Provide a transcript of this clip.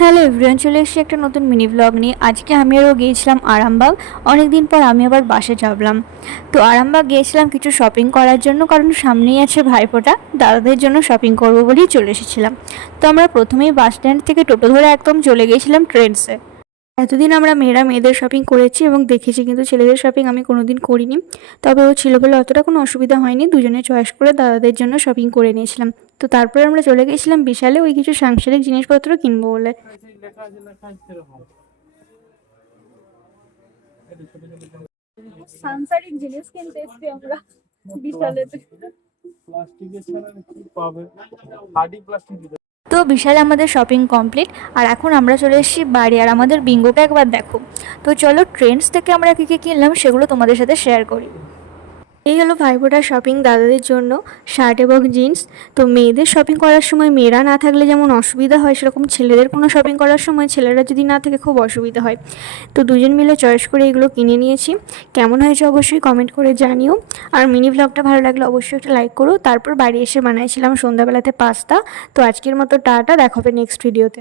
Hello everyone, চলে এসেছি একটা নতুন মিনি ব্লগ নিয়ে। আজকে আমি আরও গিয়েছিলাম আরামবাগ। অনেক দিন পর আমি আবার বাসে চাপলাম। তো আরামবাগ গিয়েছিলাম কিছু শপিং করার জন্য, কারণ সামনেই আছে ভাইফোঁটা। দাদাদের জন্য শপিং করবো বলেই চলে এসেছিলাম। তো আমরা প্রথমেই বাস স্ট্যান্ড থেকে টোটো ধরে একদম চলে গিয়েছিলাম ট্রেন্ডসে। এতদিন আমরা মেয়েরা মেয়েদের শপিং করেছি এবং দেখেছি, কিন্তু ছেলেদের শপিং আমি কোনোদিন করিনি। তবে ও ছিল বলে অতটা কোনো অসুবিধা হয়নি, দুজনে চয়েস করে দাদাদের জন্য শপিং করে নিয়েছিলাম। তো তারপরে আমরা চলে গেছিলাম বিশালে ওই কিছু সাংসারিক জিনিসপত্র কিনবো বলে। সাংসারিক জিনিস কিনতে এসছি আমরা বিশালেতে। তো বিশালে আমাদের শপিং কমপ্লিট, আর এখন আমরা চলে এসেছি বাড়ি। আর আমাদের বিঙ্গোকে একবার দেখো। তো চলো ট্রেন্ডস থেকে আমরা কী কী কিনলাম সেগুলো তোমাদের সাথে শেয়ার করি। এই হলো ভাইফোঁটার শপিং দাদাদের জন্য, শার্ট এবং জিন্স। তো মেয়েদের শপিং করার সময় মেয়েরা না থাকলে যেমন অসুবিধা হয়, সেরকম ছেলেদের কোনো শপিং করার সময় ছেলেরা যদি না থাকে খুব অসুবিধা হয়। তো দুজন মিলে চয়েস করে এগুলো কিনে নিয়েছি। কেমন হয়েছে অবশ্যই কমেন্ট করে জানিও। আর মিনি ব্লগটা ভালো লাগলে অবশ্যই একটা লাইক করো। তারপর বাড়ি এসে বানাইছিলাম সন্ধ্যাবেলাতে পাস্তা। তো আজকের মতো টাটা, দেখা হবে নেক্সট ভিডিওতে।